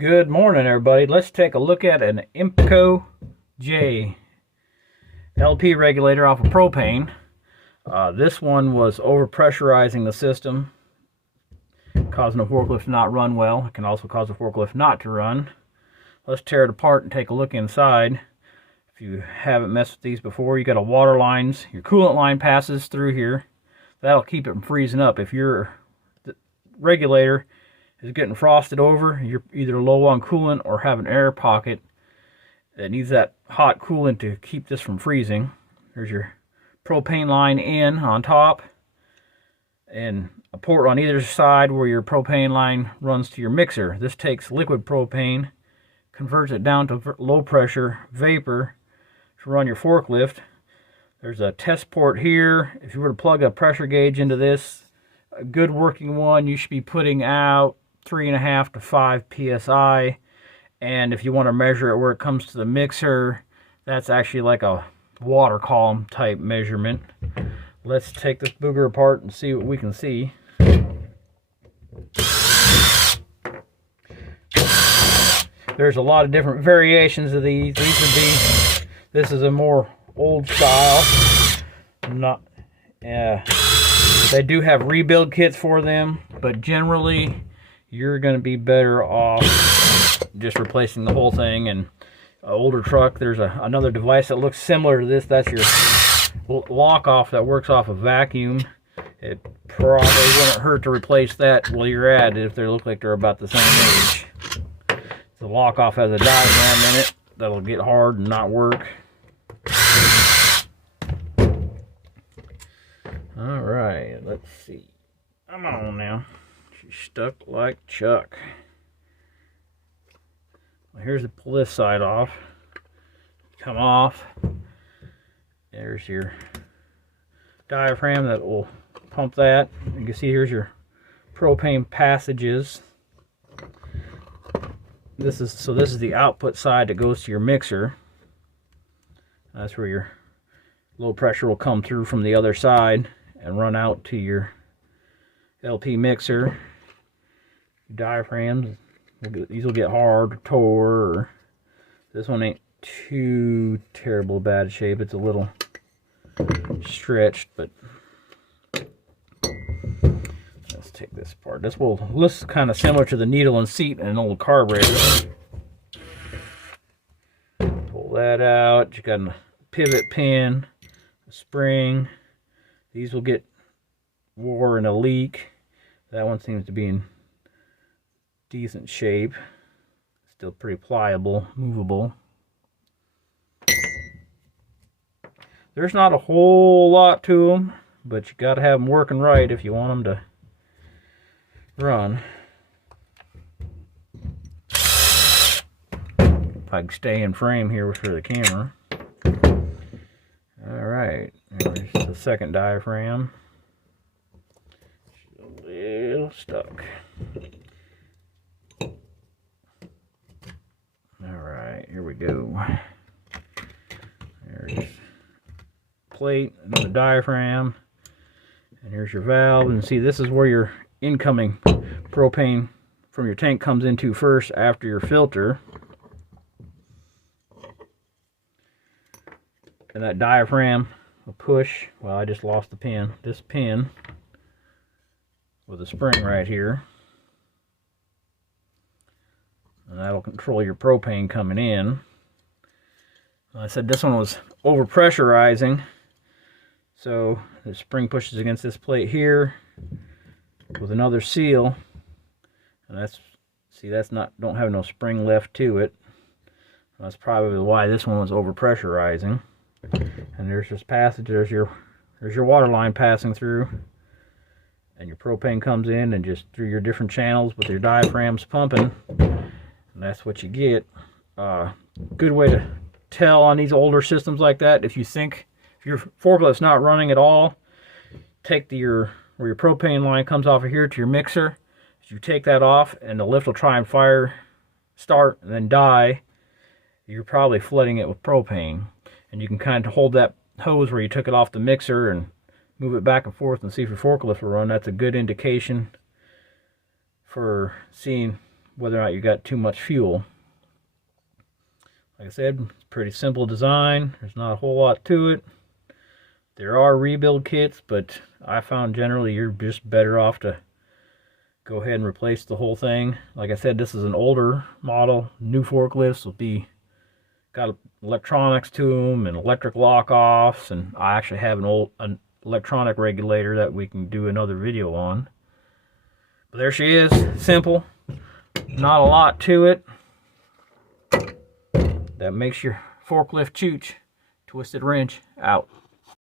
Good morning, everybody. Let's take a look at an impco J LP regulator off of propane. This one was overpressurizing the system, causing the forklift to not run well. It can also cause the forklift not to run. Let's tear it apart and take a look inside. If you haven't messed with these before, you got a water lines. Your coolant line passes through here. That'll keep it from freezing up. If your regulator is getting frosted over, you're either low on coolant or have an air pocket that needs that hot coolant to keep this from freezing. There's your propane line in on top and a port on either side where your propane line runs to your mixer. This takes liquid propane, converts it down to low pressure vapor to run your forklift. There's a test port here. If you were to plug a pressure gauge into this, a good working one, you should be putting out 3.5 to 5 psi. And if you want to measure it where it comes to the mixer, that's actually like a water column type measurement. Let's take this booger apart and see what we can see. There's a lot of different variations of these. This is a more old style. They do have rebuild kits for them, but generally you're going to be better off just replacing the whole thing. And an older truck, there's another device that looks similar to this. That's your lock off that works off a vacuum. It probably wouldn't hurt to replace that while you're at it if they look like they're about the same age. The lock off has a diaphragm in it that'll get hard and not work. All right, let's see. Come on now. She's stuck like Chuck. Well, here's the pull this side off. Come off. There's your diaphragm that will pump that. You can see here's your propane passages. This is the output side that goes to your mixer. That's where your low pressure will come through from the other side and run out to your LP mixer. Diaphragms, these will get hard or tore, or this one ain't too terrible bad shape. It's a little stretched, but let's take this apart. This looks kind of similar to the needle and seat in an old carburetor. Pull that out. You got a pivot pin, a spring. These will get wore in a leak. That one seems to be in decent shape. Still pretty pliable, movable. There's not a whole lot to them, but you got to have them working right if you want them to run. If I can stay in frame here for the camera. Alright, there's the second diaphragm. She's a little stuck. Alright, here we go. There's plate, another diaphragm, and here's your valve. And see, this is where your incoming propane from your tank comes into first after your filter. And that diaphragm will push, well, I just lost the pin, this pin with a spring right here. And that'll control your propane coming in. I said this one was over pressurizing, so the spring pushes against this plate here with another seal, and don't have no spring left to it. That's probably why this one was over pressurizing. And there's this passage. There's your water line passing through, and your propane comes in and just through your different channels with your diaphragms pumping. And that's what you get. Good way to tell on these older systems like that, if your forklift's not running at all, take where your propane line comes off of here to your mixer. You take that off and the lift will try and start and then die. You're probably flooding it with propane. And you can kind of hold that hose where you took it off the mixer and move it back and forth and see if your forklift will run. That's a good indication for seeing whether or not you got too much fuel. Like I said, it's pretty simple design. There's not a whole lot to it. There are rebuild kits, but I found generally you're just better off to go ahead and replace the whole thing. Like I said, this is an older model. New forklifts will be got electronics to them and electric lock-offs, and I actually have an electronic regulator that we can do another video on. But there she is, simple, not a lot to it. That makes your forklift chooch. Twisted wrench out.